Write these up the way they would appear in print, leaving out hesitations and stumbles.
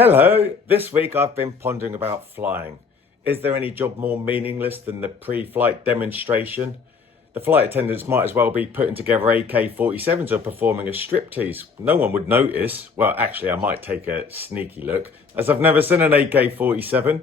Hello, this week I've been pondering about flying. Is there any job more meaningless than the pre-flight demonstration? The flight attendants might as well be putting together AK-47s or performing a striptease. No one would notice. Well, actually, I might take a sneaky look, as I've never seen an AK-47.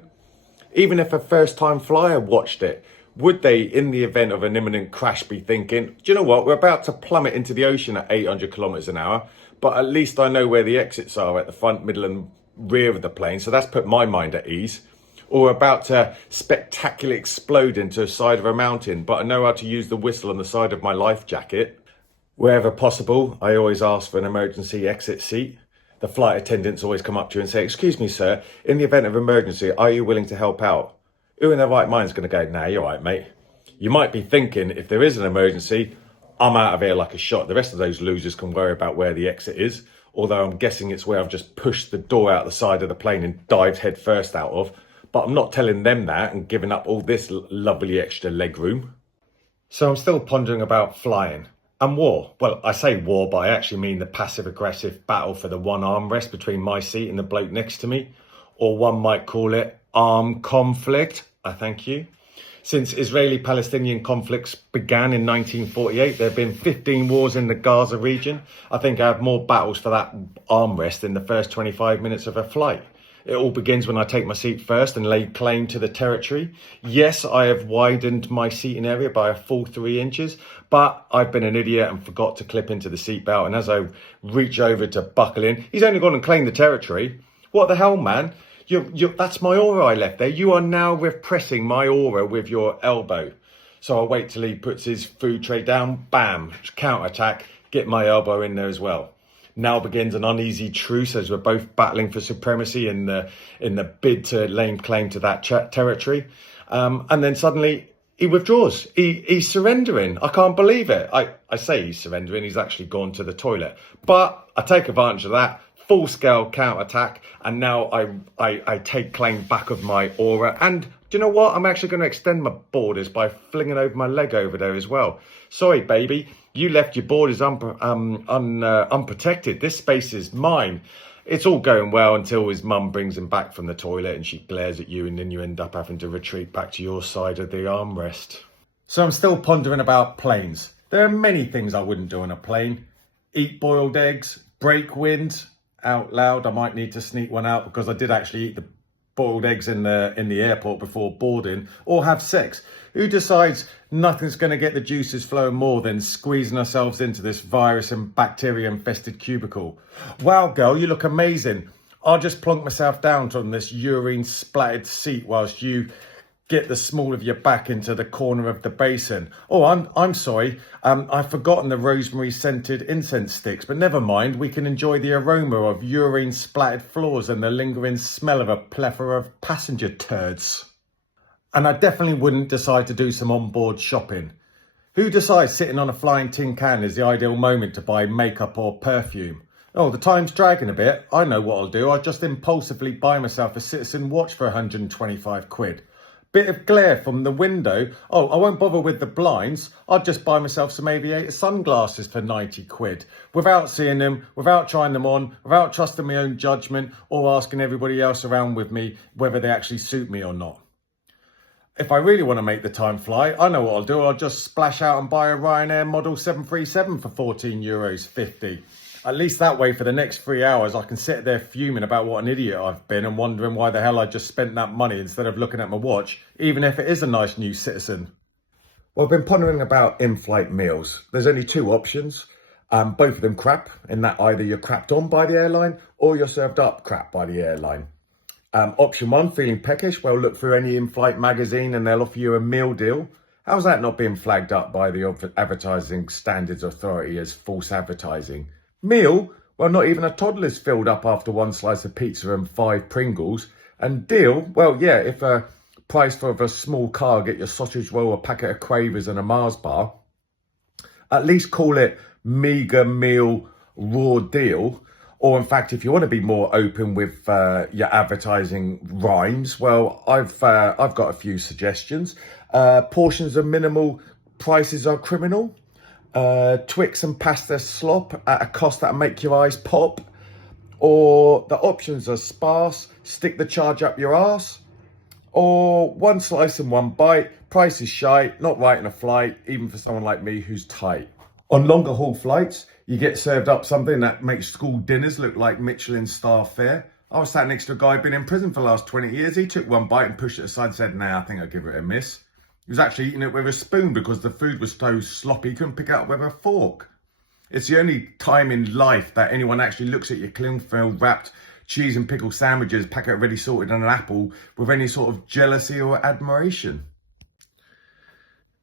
Even if a first-time flyer watched it, would they, in the event of an imminent crash, be thinking, do you know what, we're about to plummet into the ocean at 800 kilometers an hour, but at least I know where the exits are at the front, middle and rear of the plane, so that's put my mind at ease. Or about to spectacularly explode into the side of a mountain, but I know how to use the whistle on the side of my life jacket. Wherever possible, I always ask for an emergency exit seat. The flight attendants always come up to you and say, excuse me, sir, in the event of emergency, are you willing to help out? Who in their right mind is going to go, nah, you're right, mate. You might be thinking, if there is an emergency, I'm out of here like a shot. The rest of those losers can worry about where the exit is. Although I'm guessing it's where I've just pushed the door out the side of the plane and dived head first out of. But I'm not telling them that and giving up all this lovely extra leg room. So I'm still pondering about flying and war. Well, I say war, but I actually mean the passive-aggressive battle for the one armrest between my seat and the bloke next to me. Or one might call it armed conflict. I thank you. Since Israeli-Palestinian conflicts began in 1948, there have been 15 wars in the Gaza region. I think I have more battles for that armrest in the first 25 minutes of a flight. It all begins when I take my seat first and lay claim to the territory. Yes, I have widened my seating area by a full 3 inches, but I've been an idiot and forgot to clip into the seatbelt. And as I reach over to buckle in, he's only gone and claimed the territory. What the hell, man? That's my aura I left there. You are now repressing my aura with your elbow. So I'll wait till he puts his food tray down. Bam, counterattack, get my elbow in there as well. Now begins an uneasy truce as we're both battling for supremacy in the bid to lay claim to that territory. And then suddenly he withdraws. He's surrendering. I can't believe it. I say he's surrendering. He's actually gone to the toilet. But I take advantage of that. Full-scale counterattack, and now I take claim back of my aura. And do you know what? I'm actually going to extend my borders by flinging over my leg over there as well. Sorry, baby, you left your borders unprotected. This space is mine. It's all going well until his mum brings him back from the toilet and she glares at you, and then you end up having to retreat back to your side of the armrest. So I'm still pondering about planes. There are many things I wouldn't do on a plane. Eat boiled eggs, break wind. Out loud, I might need to sneak one out because I did actually eat the boiled eggs in the airport before boarding. Or have sex. Who decides nothing's going to get the juices flowing more than squeezing ourselves into this virus and bacteria infested cubicle? Wow, girl, you look amazing. I'll just plonk myself down on this urine splattered seat whilst you get the small of your back into the corner of the basin. Oh, I'm sorry. I've forgotten the rosemary scented incense sticks, but never mind. We can enjoy the aroma of urine splattered floors and the lingering smell of a plethora of passenger turds. And I definitely wouldn't decide to do some onboard shopping. Who decides sitting on a flying tin can is the ideal moment to buy makeup or perfume? Oh, the time's dragging a bit. I know what I'll do. I'll just impulsively buy myself a Citizen watch for 125 quid. Bit of glare from the window. Oh, I won't bother with the blinds. I'll just buy myself some aviator sunglasses for 90 quid. Without seeing them, without trying them on, without trusting my own judgment or asking everybody else around with me whether they actually suit me or not. If I really want to make the time fly, I know what I'll do. I'll just splash out and buy a Ryanair Model 737 for €14.50. At least that way for the next 3 hours, I can sit there fuming about what an idiot I've been and wondering why the hell I just spent that money instead of looking at my watch, even if it is a nice new Citizen. Well, I've been pondering about in-flight meals. There's only 2 options. Both of them crap, in that either you're crapped on by the airline or you're served up crap by the airline. Option 1, feeling peckish? Well, look through any in-flight magazine and they'll offer you a meal deal. How's that not being flagged up by the Advertising Standards Authority as false advertising? Meal? Well, not even a toddler's filled up after 1 slice of pizza and 5 Pringles. And deal? Well, yeah, if a price for a small car, get your sausage roll, a packet of Quavers and a Mars bar, at least call it mega meal raw deal. Or in fact, if you want to be more open with your advertising rhymes, well, I've got a few suggestions. Portions are minimal, prices are criminal. Twix and pasta slop at a cost that'll make your eyes pop. Or the options are sparse, stick the charge up your arse, or one slice and one bite, price is shite, not right in a flight, even for someone like me who's tight. On longer haul flights, you get served up something that makes school dinners look like Michelin star fare. I was sat next to a guy who'd been in prison for the last 20 years. He took one bite and pushed it aside and said, nah, I think I'll give it a miss. He was actually eating it with a spoon because the food was so sloppy he couldn't pick it up with a fork. It's the only time in life that anyone actually looks at your cling film wrapped cheese and pickle sandwiches, packet ready sorted on an apple, with any sort of jealousy or admiration.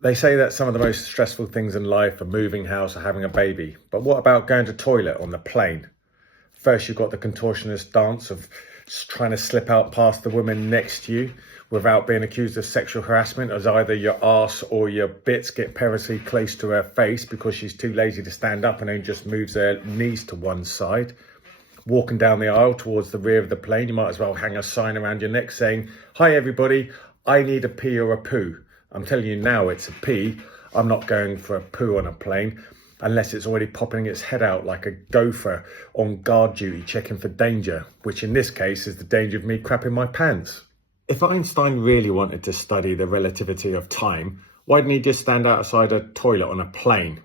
They say that some of the most stressful things in life are moving house or having a baby. But what about going to toilet on the plane? First, you've got the contortionist dance of trying to slip out past the woman next to you without being accused of sexual harassment, as either your arse or your bits get perilously close to her face because she's too lazy to stand up and then just moves her knees to one side. Walking down the aisle towards the rear of the plane, you might as well hang a sign around your neck saying, "Hi everybody, I need a pee or a poo." I'm telling you now it's a pee. I'm not going for a poo on a plane unless it's already popping its head out like a gopher on guard duty checking for danger, which in this case is the danger of me crapping my pants. If Einstein really wanted to study the relativity of time, why didn't he just stand outside a toilet on a plane?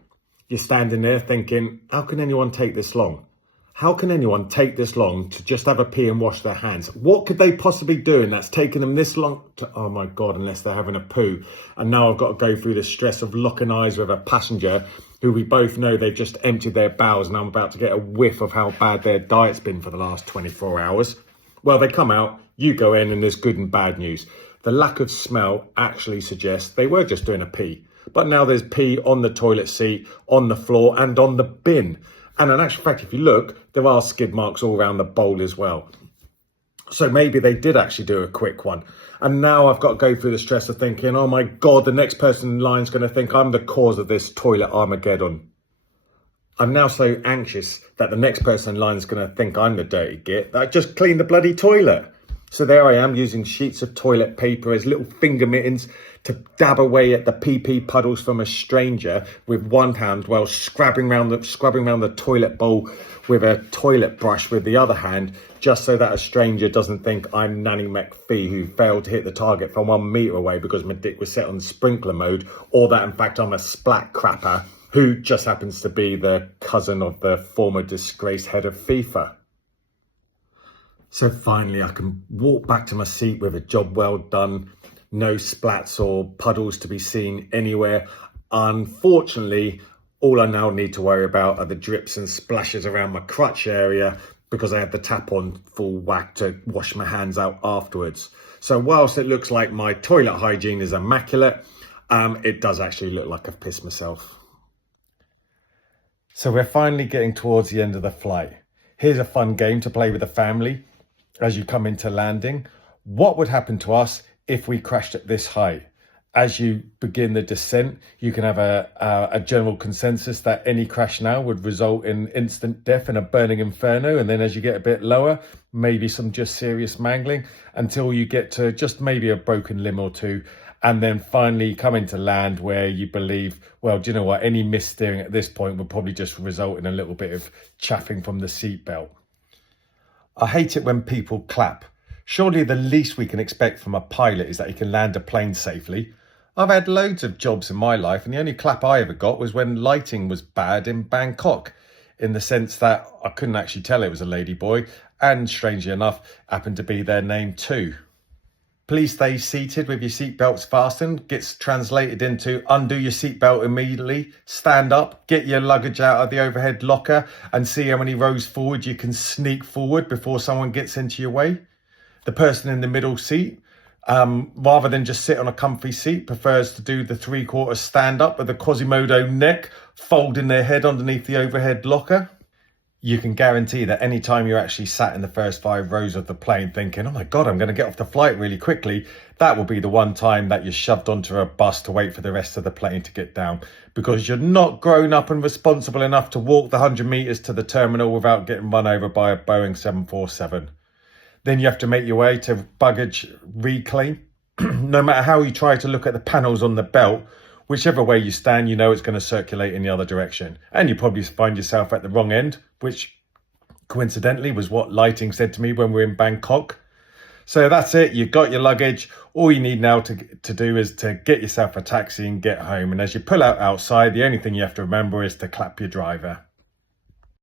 You're standing there thinking, how can anyone take this long? How can anyone take this long to just have a pee and wash their hands? What could they possibly do and that's taken them this long to, oh my God, unless they're having a poo. And now I've got to go through the stress of locking eyes with a passenger who we both know they've just emptied their bowels and I'm about to get a whiff of how bad their diet's been for the last 24 hours. Well, they come out, you go in and there's good and bad news. The lack of smell actually suggests they were just doing a pee. But now there's pee on the toilet seat, on the floor and on the bin. And in actual fact, if you look, there are skid marks all around the bowl as well. So maybe they did actually do a quick one. And now I've got to go through the stress of thinking, oh my God, the next person in line is going to think I'm the cause of this toilet Armageddon. I'm now so anxious that the next person in line is going to think I'm the dirty git that I just cleaned the bloody toilet. So there I am using sheets of toilet paper as little finger mittens to dab away at the pee puddles from a stranger with one hand while scrubbing around the toilet bowl with a toilet brush with the other hand, just so that a stranger doesn't think I'm Nanny McPhee who failed to hit the target from 1 metre away because my dick was set on sprinkler mode, or that in fact I'm a splat crapper who just happens to be the cousin of the former disgraced head of FIFA. So finally I can walk back to my seat with a job well done. No splats or puddles to be seen anywhere. Unfortunately, all I now need to worry about are the drips and splashes around my crotch area because I had the tap on full whack to wash my hands out afterwards. So whilst it looks like my toilet hygiene is immaculate, it does actually look like I've pissed myself. So we're finally getting towards the end of the flight. Here's a fun game to play with the family as you come into landing. What would happen to us if we crashed at this height? As you begin the descent, you can have a general consensus that any crash now would result in instant death and a burning inferno. And then as you get a bit lower, maybe some just serious mangling until you get to just maybe a broken limb or two. And then finally come into land where you believe, well, do you know what? Any missteering at this point would probably just result in a little bit of chaffing from the seatbelt. I hate it when people clap. Surely the least we can expect from a pilot is that he can land a plane safely. I've had loads of jobs in my life and the only clap I ever got was when lighting was bad in Bangkok, in the sense that I couldn't actually tell it was a lady boy and strangely enough happened to be their name too. Please stay seated with your seatbelts fastened gets translated into undo your seatbelt immediately, stand up, get your luggage out of the overhead locker and see how many rows forward you can sneak forward before someone gets into your way. The person in the middle seat, rather than just sit on a comfy seat, prefers to do the 3/4 stand up with a Quasimodo neck, folding their head underneath the overhead locker. You can guarantee that any time you're actually sat in the first 5 rows of the plane thinking, oh my God, I'm going to get off the flight really quickly, that will be the one time that you're shoved onto a bus to wait for the rest of the plane to get down, because you're not grown up and responsible enough to walk the 100 meters to the terminal without getting run over by a Boeing 747. Then you have to make your way to baggage reclaim. No matter how you try to look at the panels on the belt, whichever way you stand, you know it's going to circulate in the other direction. And you probably find yourself at the wrong end, which coincidentally, was what lighting said to me when we were in Bangkok. So that's it. You've got your luggage. All you need now to do is to get yourself a taxi and get home. And as you pull out outside, the only thing you have to remember is to clap your driver.